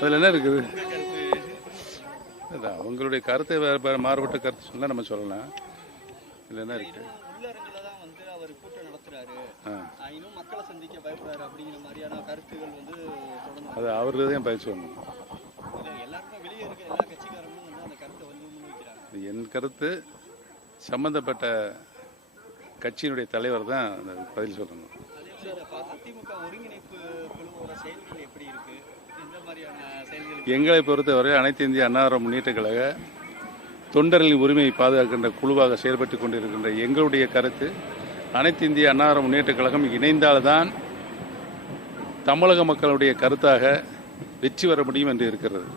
அதில் என்ன இருக்குது? அவங்களுடைய கருத்தை வேறு மாறுபட்ட கருத்து சொன்னால் நம்ம சொல்லலாம். இதில் என்ன இருக்குது? அது அவருக்கு தான் பதில் சொல்லணும். என் கருத்து சம்பந்தப்பட்ட கட்சியினுடைய தலைவர் தான் அந்த பதில் சொல்லணும். எங்களை பொறுத்தவரை அனைத்து இந்திய அண்ணா திராவிட முன்னேற்றக் கழக தொண்டர்களின் உரிமையை பாதுகாக்கின்ற குழுவாக செயல்பட்டு கொண்டிருக்கின்ற எங்களுடைய கருத்து, அனைத்து இந்திய அண்ணா திராவிட முன்னேற்றக் கழகம் இணைந்தால்தான் தமிழக மக்களுடைய கருத்தாக வெற்றி வர முடியும் என்று இருக்கிறது.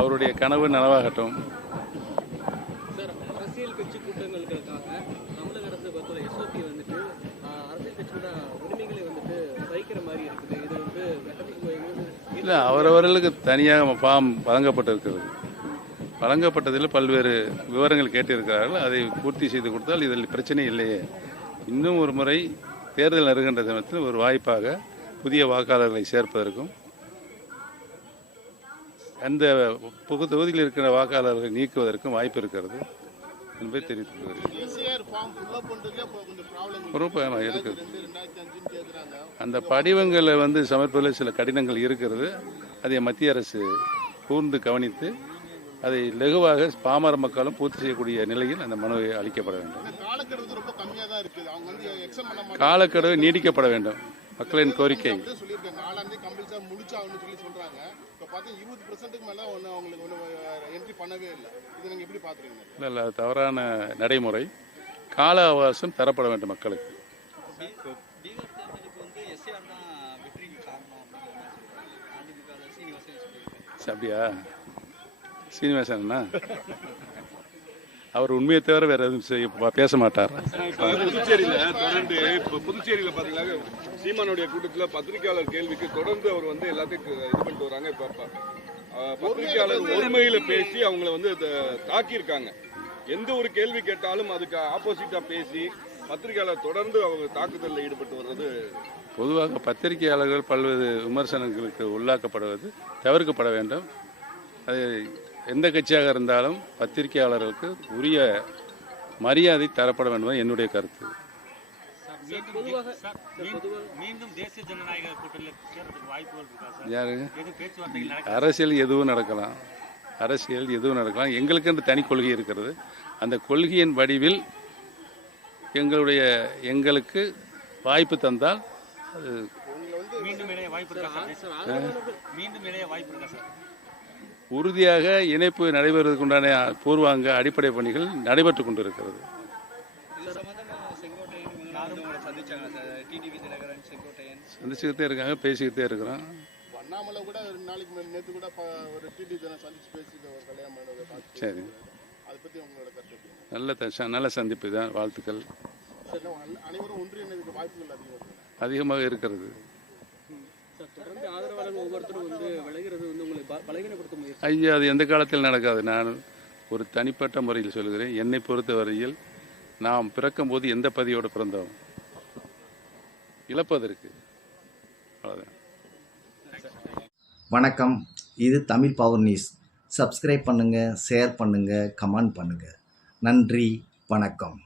அவருடைய கனவு நனவாகட்டும். அரசியல் கட்சி கூட்டங்களுக்காக தமிழக அரசு பொறுத்தவரை எஸ்ஓபி வந்துட்டு அரசியல் கட்சியோட உரிமைகளை வந்துட்டு பறிக்கிற மாதிரி இருக்குது. இது வந்து இல்லை, அவரவர்களுக்கு தனியாக ஃபார்ம் வழங்கப்பட்டிருக்கிறது. வழங்கப்பட்டதில் பல்வேறு விவரங்கள் கேட்டிருக்கிறார்கள். அதை பூர்த்தி செய்து கொடுத்தால் இதில் பிரச்சனை இல்லையே. இன்னும் ஒரு முறை தேர்தல் நெருங்கின்ற சமயத்தில் ஒரு வாய்ப்பாக புதிய வாக்காளர்களை சேர்ப்பதற்கும் அந்த தொகுதியில் இருக்கிற வாக்காளர்களை நீக்குவதற்கும் வாய்ப்பு இருக்கிறது என்பதை தெரிவித்துள்ளது. இருக்குது. அந்த படிவங்களை சமர்ப்பதில் சில கடினங்கள் இருக்கிறது. அதை மத்திய அரசு கூர்ந்து கவனித்து அதை லகுவாக பாமர மக்களும் பூர்த்தி செய்யக்கூடிய நிலையில் அந்த மனுவை அளிக்கப்பட வேண்டும். காலக்கெடு நீடிக்கப்பட வேண்டும். மக்களின் கோரிக்கை. இல்லை, தவறான நடைமுறை. கால அவகாசம் தரப்பட வேண்டும் மக்களுக்கு. அப்படியா? சீனிவாசனா அவர் உண்மையை தவிர வேற எதுவும் பேச மாட்டார். புதுச்சேரியில பாத்தீங்கன்னா சீமானுடைய கூட்டத்தில் பத்திரிகையாளர் கேள்விக்கு தொடர்ந்து அவர் எல்லாத்தையும் இது பண்ணிட்டு வராங்க. இப்ப பத்திரிகையாளர் ஒருமையில பேசி அவங்கள தாக்கியிருக்காங்க. எந்த ஒரு கேள்வி கேட்டாலும் அதுக்கு ஆப்போசிட்டா பேசி பத்திரிகையாளர் தொடர்ந்து அவங்க தாக்குதலில் ஈடுபட்டு வர்றது. பொதுவாக பத்திரிகையாளர்கள் பல்வேறு விமர்சனங்களுக்கு உள்ளாக்கப்படுவது தவிர்க்கப்பட வேண்டும். அது எந்த கட்சியாக இருந்தாலும் பத்திரிகையாளர்களுக்கு உரிய மரியாதை தரப்பட வேண்டும் என்னுடைய கருத்து. அரசியல் எதுவும் நடக்கலாம். எங்களுக்கு என்று தனி கொள்கை இருக்கிறது. அந்த கொள்கையின் வடிவில் எங்களுக்கு வாய்ப்பு தந்தால் அது உறுதியாக இணைப்பு நடைபெறுவதற்குண்டான பூர்வாங்க அடிப்படை பணிகள் நடைபெற்றுக் கொண்டிருக்கிறது. சந்திச்சுக்கிட்டே இருக்காங்க, பேசிக்கிட்டே இருக்கிறோம். சரி, நல்ல சந்திப்பு தான். வாழ்த்துக்கள். அதிகமாக இருக்கிறது. ஐயா, அது எந்த காலத்தில் நடக்காது. நான் ஒரு தனிப்பட்ட முறையில் சொல்கிறேன். என்னை பொறுத்தவரையில் நாம் பிறக்கும் போது எந்த பதியோடு பிறந்தோம்? இழப்பதற்கு. வணக்கம், இது தமிழ் பவர் நியூஸ். சப்ஸ்கிரைப் பண்ணுங்கள், ஷேர் பண்ணுங்கள், கமெண்ட் பண்ணுங்கள். நன்றி, வணக்கம்.